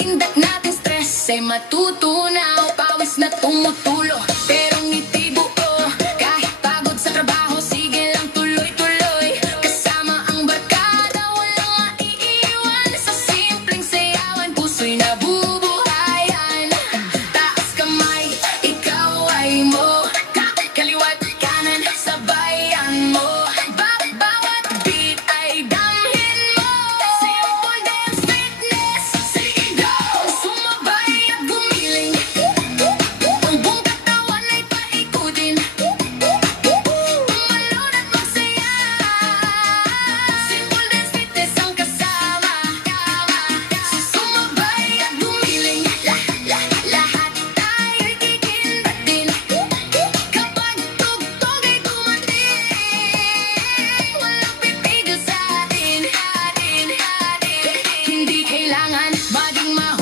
Indak natin stress ay matutunaw, pawis na tumutulo, pero ngiti buo. Kahit pagod sa trabaho, sige lang tuloy-tuloy. Kasama ang barkada, walang maiiwan. Sa simpleng sayawan, puso'y nabubuhayan. Taas kamay, ikaw ay mo. Kaliwat kanan, sabayan mo. Bawat beat ay damhin mo. Simple dance fitness, sigaw. Sumabay at gumiling. Ang buong katawan ay paikutin. Tumalon at magsaya. Simple dance fitness ang kasama. Sumabay at gumiling. Lahat tayo'y kikinbatin. Kapag tugtog ay dumating, walang pipigil sa atin. Hindi kailangan maging mahusay.